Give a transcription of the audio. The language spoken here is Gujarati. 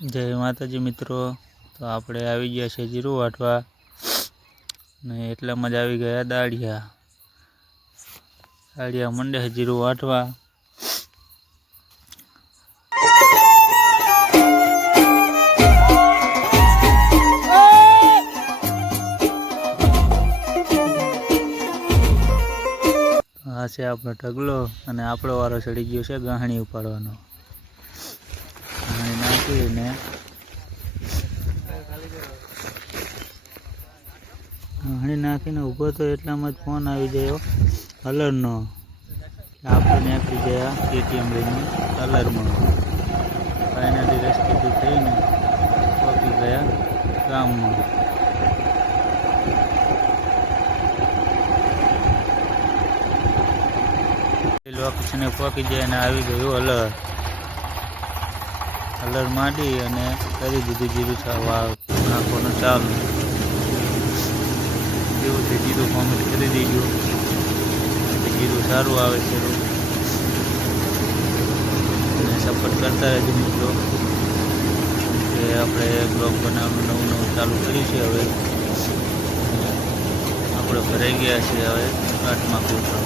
જય માતાજી મિત્રો, તો આપણે આવી ગયા છે જીરું વાટવા ને એટલામાં જ આવી ગયા દાળિયા મંડે છે જીરું વાટવા। આ છે આપણો ઢગલો અને આપણો વારો ચડી ગયો છે ગાહણી ઉપાડવાનો। ગાહણી નાખીને ગાહણી નાખીને ઊભો તો એટલામાં જ ફોન આવી ગયો કલરનો। આપણે નાખી ગયા કેટીએમ લઈને કલરમાં। ફાઇનલી રસ્તેથી થઈને પહોંચી ગયા ગામમાં। લોકેશને પહોંચી જાય અને આવી ગયું હલર। હલર માંડી અને કરી દીધું જીરું નાખવાનું ચાલુ। જેવું છે જીરું કોમેન્ટ કરી દેજો, જીરું સારું આવે છે અને સપોર્ટ કરતા રહેજો મિત્રો, કે આપણે બ્લોગ બનાવવાનું નવું ચાલુ કર્યું છે। હવે આપણે ભરાઈ ગયા છીએ હવે 8માં કૂતરો।